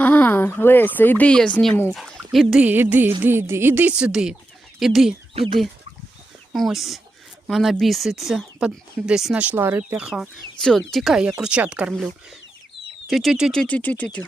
А, Леся, іди я зніму. Іди, іди, іди, іди, іди сюди. Іди, іди. Ось. Вона біситься. Под- Десь знайшла реп'яха. Все, тікай, я курчат кормлю. Тю-тю-тю-тю-тю-тю-тю.